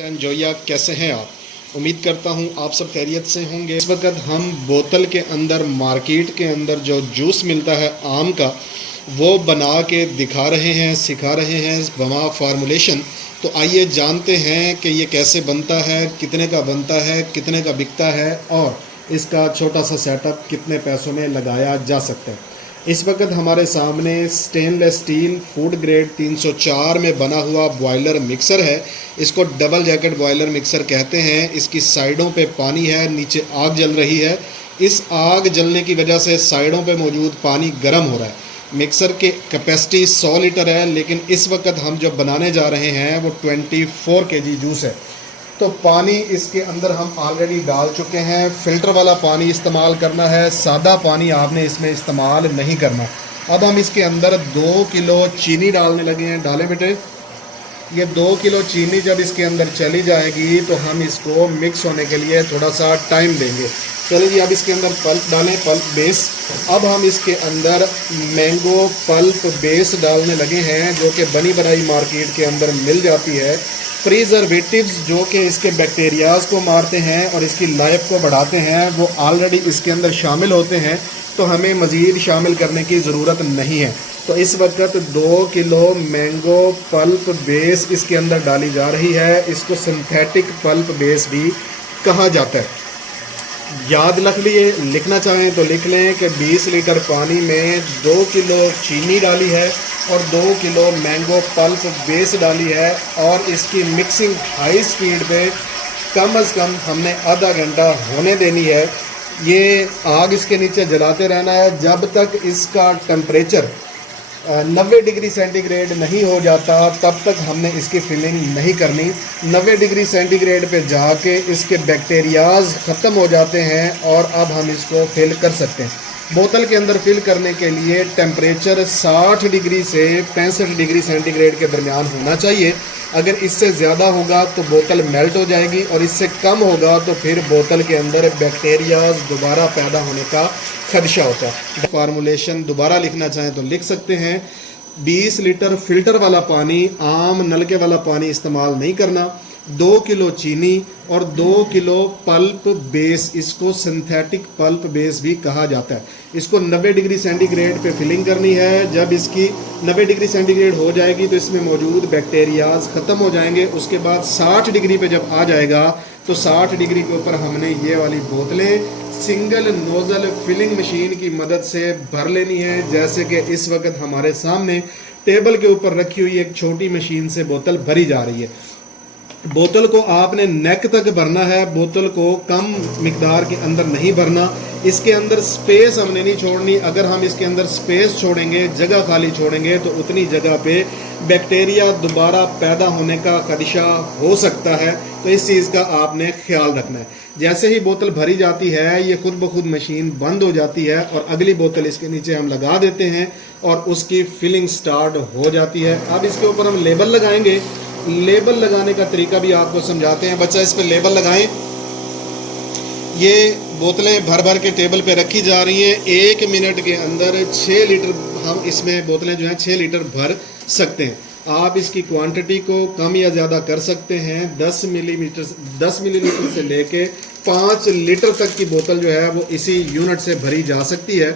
जोया, कैसे हैं आप? उम्मीद करता हूं आप सब खैरियत से होंगे। इस वक्त हम बोतल के अंदर मार्केट के अंदर जो जूस मिलता है आम का, वो बना के दिखा रहे हैं, सिखा रहे हैं वमा फार्मूलेशन। तो आइए जानते हैं कि ये कैसे बनता है, कितने का बनता है, कितने का बिकता है और इसका छोटा सा सेटअप कितने पैसों में लगाया जा सकता है। इस वक्त हमारे सामने स्टेनलेस स्टील फूड ग्रेड 304 में बना हुआ बॉयलर मिक्सर है। इसको डबल जैकेट बॉयलर मिक्सर कहते हैं। इसकी साइडों पे पानी है, नीचे आग जल रही है। इस आग जलने की वजह से साइडों पे मौजूद पानी गर्म हो रहा है। मिक्सर की कैपेसिटी 100 लीटर है, लेकिन इस वक्त हम जो बनाने जा रहे हैं वो 24 kg जूस है। तो पानी इसके अंदर हम ऑलरेडी डाल चुके हैं। फ़िल्टर वाला पानी इस्तेमाल करना है, सादा पानी आपने इसमें इस्तेमाल नहीं करना। अब हम इसके अंदर 2 किलो चीनी डालने लगे हैं। डालें बेटे। ये 2 किलो चीनी जब इसके अंदर चली जाएगी तो हम इसको मिक्स होने के लिए थोड़ा सा टाइम देंगे। चलिए अब इसके अंदर पल्प डालें, पल्प बेस। अब हम इसके अंदर मैंगो पल्प बेस डालने लगे हैं, जो कि बनी बनाई मार्केट के अंदर मिल जाती है। प्रिजर्वेटिव्स जो कि इसके बैक्टीरियाज को मारते हैं और इसकी लाइफ को बढ़ाते हैं, वो ऑलरेडी इसके अंदर शामिल होते हैं, तो हमें मज़ीद शामिल करने की ज़रूरत नहीं है। तो इस वक्त 2 किलो मैंगो पल्प बेस इसके अंदर डाली जा रही है। इसको सिंथेटिक पल्प बेस भी कहा जाता है। याद रख लिए, लिखना चाहें तो लिख लें कि 20 लीटर पानी में 2 किलो चीनी डाली है और 2 किलो मैंगो पल्प बेस डाली है, और इसकी मिक्सिंग हाई स्पीड पे कम से कम हमने आधा घंटा होने देनी है। ये आग इसके नीचे जलाते रहना है जब तक इसका टेम्परेचर 90 डिग्री सेंटीग्रेड नहीं हो जाता, तब तक हमने इसकी फिलिंग नहीं करनी। 90 डिग्री सेंटीग्रेड पे जाके इसके बैक्टीरियाज ख़त्म हो जाते हैं और अब हम इसको फिल कर सकते हैं। बोतल के अंदर फिल करने के लिए टेम्परेचर 60 डिग्री से 65 डिग्री सेंटीग्रेड के दरमियान होना चाहिए। अगर इससे ज़्यादा होगा तो बोतल मेल्ट हो जाएगी, और इससे कम होगा तो फिर बोतल के अंदर बैक्टीरियाज दोबारा पैदा होने का खदशा होता है। फार्मूलेशन दोबारा लिखना चाहें तो लिख सकते हैं। 20 लीटर फ़िल्टर वाला पानी, आम नलके वाला पानी इस्तेमाल नहीं करना। 2 किलो चीनी और 2 किलो पल्प बेस, इसको सिंथेटिक पल्प बेस भी कहा जाता है। इसको 90 डिग्री सेंटीग्रेड पे फिलिंग करनी है। जब इसकी 90 डिग्री सेंटीग्रेड हो जाएगी तो इसमें मौजूद बैक्टीरियाज ख़त्म हो जाएंगे। उसके बाद 60 डिग्री पे जब आ जाएगा तो 60 डिग्री के ऊपर हमने ये वाली बोतलें सिंगल नोज़ल फिलिंग मशीन की मदद से भर लेनी है। जैसे कि इस वक्त हमारे सामने टेबल के ऊपर रखी हुई एक छोटी मशीन से बोतल भरी जा रही है। बोतल को आपने नेक तक भरना है, बोतल को कम मिकदार के अंदर नहीं भरना। इसके अंदर स्पेस हमने नहीं छोड़नी। अगर हम इसके अंदर स्पेस छोड़ेंगे, जगह खाली छोड़ेंगे, तो उतनी जगह पे बैक्टीरिया दोबारा पैदा होने का खदशा हो सकता है। तो इस चीज़ का आपने ख्याल रखना है। जैसे ही बोतल भरी जाती है, ये खुद ब खुद मशीन बंद हो जाती है और अगली बोतल इसके नीचे हम लगा देते हैं और उसकी फिलिंग स्टार्ट हो जाती है। अब इसके ऊपर हम लेबल लगाएंगे। लेबल लगाने का तरीका भी आपको समझाते हैं। बच्चा इस पे लेबल लगाएं। ये बोतलें भर भर के टेबल पे रखी जा रही हैं। 1 मिनट के अंदर 6 लीटर हम इसमें बोतलें जो हैं 6 लीटर भर सकते हैं। आप इसकी क्वांटिटी को कम या ज़्यादा कर सकते हैं। 10 मिलीलीटर से लेके 5 लीटर तक की बोतल जो है वो इसी यूनिट से भरी जा सकती है।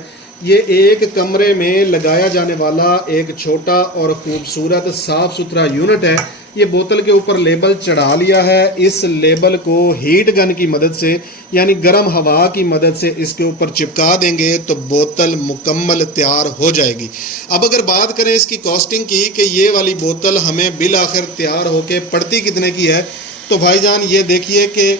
ये एक कमरे में लगाया जाने वाला एक छोटा और खूबसूरत साफ़ सुथरा यूनिट है। ये बोतल के ऊपर लेबल चढ़ा लिया है। इस लेबल को हीट गन की मदद से, यानी गर्म हवा की मदद से इसके ऊपर चिपका देंगे तो बोतल मुकम्मल तैयार हो जाएगी। अब अगर बात करें इसकी कॉस्टिंग की कि ये वाली बोतल हमें बिल आखिर तैयार होके पड़ती कितने की है, तो भाईजान ये देखिए कि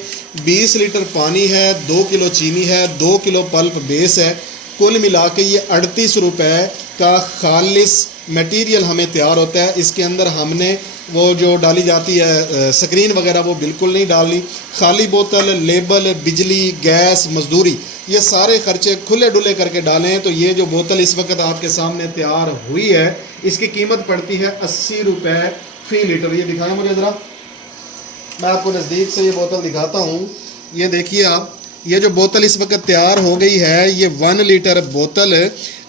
20 लीटर पानी है, 2 किलो चीनी है, 2 किलो पल्प बेस है। कुल मिला के ये 38 रुपये का खालिस मटेरियल हमें तैयार होता है। इसके अंदर हमने वो जो डाली जाती है स्क्रीन वगैरह वो बिल्कुल नहीं डालनी। खाली बोतल, लेबल, बिजली, गैस, मजदूरी, ये सारे खर्चे खुले डुले करके डालें तो ये जो बोतल इस वक्त आपके सामने तैयार हुई है, इसकी कीमत पड़ती है 80 रुपये फ़ी लीटर। ये दिखाएं मुझे ज़रा, मैं आपको नज़दीक से ये बोतल दिखाता हूँ। ये देखिए आप, ये जो बोतल इस वक्त तैयार हो गई है, ये 1 लीटर बोतल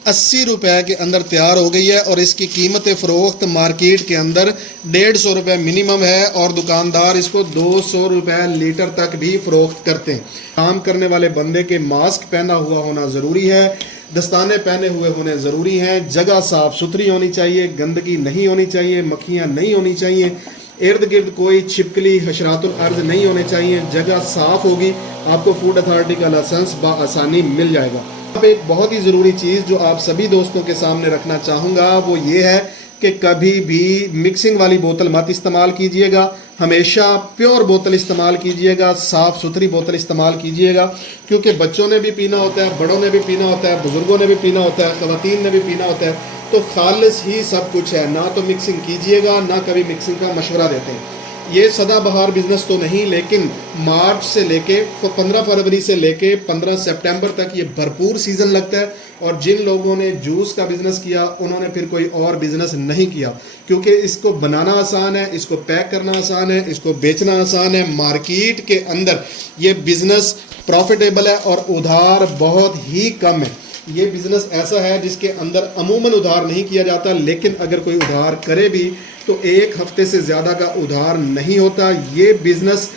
80 रुपए के अंदर तैयार हो गई है और इसकी कीमत फ़रोख्त मार्केट के अंदर 150 रुपये मिनिमम है और दुकानदार इसको 200 रुपये लीटर तक भी फ़रोख्त करते हैं। काम करने वाले बंदे के मास्क पहना हुआ होना ज़रूरी है, दस्ताने पहने हुए होने ज़रूरी हैं, जगह साफ़ सुथरी होनी चाहिए, गंदगी नहीं होनी चाहिए, मक्खियाँ नहीं होनी चाहिए, इर्द गिर्द कोई छिपकली हशरातुल अर्ज नहीं होने चाहिए, जगह साफ़ होगी, आपको फूड अथॉरिटी का लाइसेंस बआसानी मिल जाएगा। अब एक बहुत ही ज़रूरी चीज़ जो आप सभी दोस्तों के सामने रखना चाहूँगा वो ये है कि कभी भी मिक्सिंग वाली बोतल मत इस्तेमाल कीजिएगा, हमेशा प्योर बोतल इस्तेमाल कीजिएगा, साफ़ सुथरी बोतल इस्तेमाल कीजिएगा, क्योंकि बच्चों ने भी पीना होता है, बड़ों ने भी पीना होता है, बुज़ुर्गों ने भी पीना होता है, ख़वातीन ने भी पीना होता है, तो खालिस ही सब कुछ है। ना तो मिक्सिंग कीजिएगा, ना कभी मिक्सिंग का मशवरा देते हैं। ये सदाबहार बिज़नेस तो नहीं, लेकिन मार्च से लेके 15 फरवरी से लेके 15 सितंबर तक ये भरपूर सीज़न लगता है। और जिन लोगों ने जूस का बिज़नेस किया उन्होंने फिर कोई और बिज़नेस नहीं किया, क्योंकि इसको बनाना आसान है, इसको पैक करना आसान है, इसको बेचना आसान है। मार्केट के अंदर ये बिज़नेस प्रॉफिटेबल है और उधार बहुत ही कम है। ये बिज़नेस ऐसा है जिसके अंदर अमूमन उधार नहीं किया जाता, लेकिन अगर कोई उधार करे भी तो 1 हफ्ते से ज़्यादा का उधार नहीं होता। ये बिज़नेस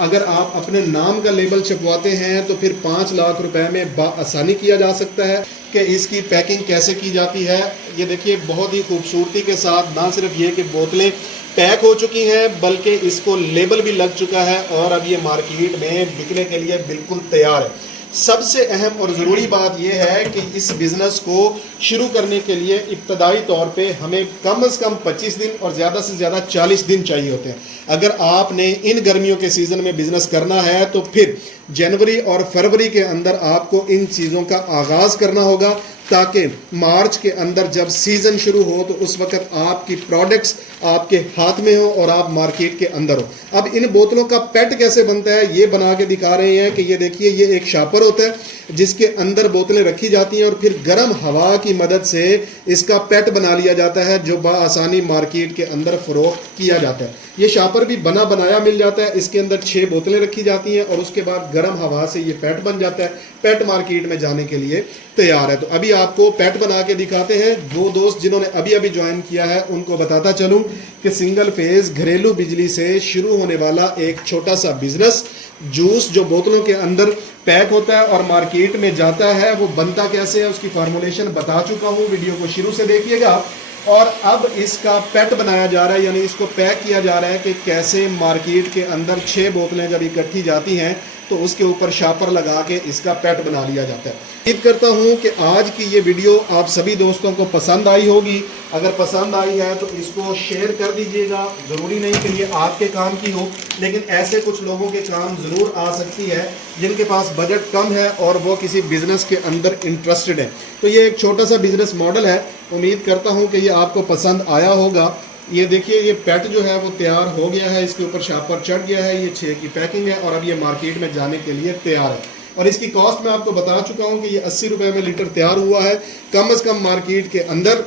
अगर आप अपने नाम का लेबल छपवाते हैं तो फिर 5 लाख रुपए में बआसानी किया जा सकता है। कि इसकी पैकिंग कैसे की जाती है, ये देखिए बहुत ही खूबसूरती के साथ, ना सिर्फ ये कि बोतलें पैक हो चुकी हैं बल्कि इसको लेबल भी लग चुका है और अब ये मार्केट में बिकने के लिए बिल्कुल तैयार है। सबसे अहम और ज़रूरी बात यह है कि इस बिज़नेस को शुरू करने के लिए इब्तदाई तौर पे हमें कम से कम 25 दिन और ज़्यादा से ज़्यादा 40 दिन चाहिए होते हैं। अगर आपने इन गर्मियों के सीज़न में बिज़नेस करना है तो फिर जनवरी और फरवरी के अंदर आपको इन चीज़ों का आगाज़ करना होगा, ताकि मार्च के अंदर जब सीज़न शुरू हो तो उस वक़्त आपकी प्रोडक्ट्स आपके हाथ में हो और आप मार्केट के अंदर हो। अब इन बोतलों का पैट कैसे बनता है ये बना के दिखा रहे हैं कि ये देखिए, ये एक शापर होता है जिसके अंदर बोतलें रखी जाती हैं और फिर गर्म हवा की मदद से इसका पैट बना लिया जाता है, जो बआसानी मार्केट के अंदर फ़रोख्त किया जाता है। ये शापर भी बना बनाया मिल जाता है, इसके अंदर 6 बोतलें रखी जाती हैं और उसके बाद गर्म हवा से ये पैट बन जाता है। पैट मार्केट में जाने के लिए तैयार है। तो अभी आपको पैट बना के दिखाते हैं। वो दोस्त जिन्होंने अभी अभी ज्वाइन किया है उनको बताता चलूं कि सिंगल फेज घरेलू बिजली से शुरू होने वाला एक छोटा सा बिजनेस, जूस जो बोतलों के अंदर पैक होता है और मार्केट में जाता है, वो बनता कैसे है उसकी फार्मूलेशन बता चुका हूँ, वीडियो को शुरू से देखिएगा। और अब इसका पैट बनाया जा रहा है, यानी इसको पैक किया जा रहा है कि कैसे मार्केट के अंदर 6 बोतलें जब इकट्ठी जाती हैं तो उसके ऊपर शापर लगा के इसका पैट बना लिया जाता है। उम्मीद करता हूँ कि आज की ये वीडियो आप सभी दोस्तों को पसंद आई होगी। अगर पसंद आई है तो इसको शेयर कर दीजिएगा। ज़रूरी नहीं कि ये आपके काम की हो, लेकिन ऐसे कुछ लोगों के काम ज़रूर आ सकती है जिनके पास बजट कम है और वो किसी बिज़नेस के अंदर इंटरेस्टेड है। तो ये एक छोटा सा बिज़नेस मॉडल है। उम्मीद करता हूँ कि ये आपको पसंद आया होगा। ये देखिए, ये पैट जो है वो तैयार हो गया है, इसके ऊपर शापर चढ़ गया है, ये 6 की पैकिंग है और अब ये मार्केट में जाने के लिए तैयार है। और इसकी कॉस्ट मैं आपको बता चुका हूँ कि ये 80 रुपये में लीटर तैयार हुआ है। कम से कम मार्केट के अंदर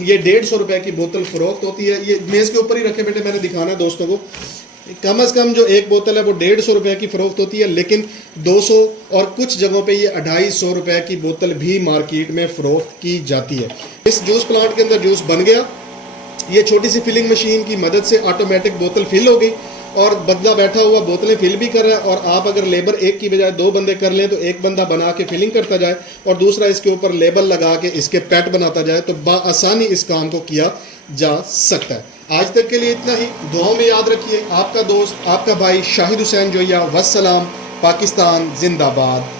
ये 150 रुपये की बोतल फ़रोख्त होती है। ये मेज़ के ऊपर ही रखे बेटे, मैंने दिखाना है दोस्तों को। कम से कम जो एक बोतल है वो 150 रुपये की फ़रोख्त होती है, लेकिन 200 और कुछ जगहों पे ये 250 रुपये की बोतल भी मार्केट में फ़रोख्त की जाती है। इस जूस प्लांट के अंदर जूस बन गया। ये छोटी सी फिलिंग मशीन की मदद से ऑटोमेटिक बोतल फिल हो गई और बंदा बैठा हुआ बोतलें फिल भी कर रहा है। और आप अगर लेबर एक की बजाय 2 बंदे कर लें तो एक बंदा बना के फिलिंग करता जाए और दूसरा इसके ऊपर लेबल लगा के इसके पैट बनाता जाए, तो बआसानी इस काम को किया जा सकता है। आज तक के लिए इतना ही। दुआओं में याद रखिए। आपका दोस्त, आपका भाई शाहिद हुसैन जोया। वस्सलाम। पाकिस्तान जिंदाबाद।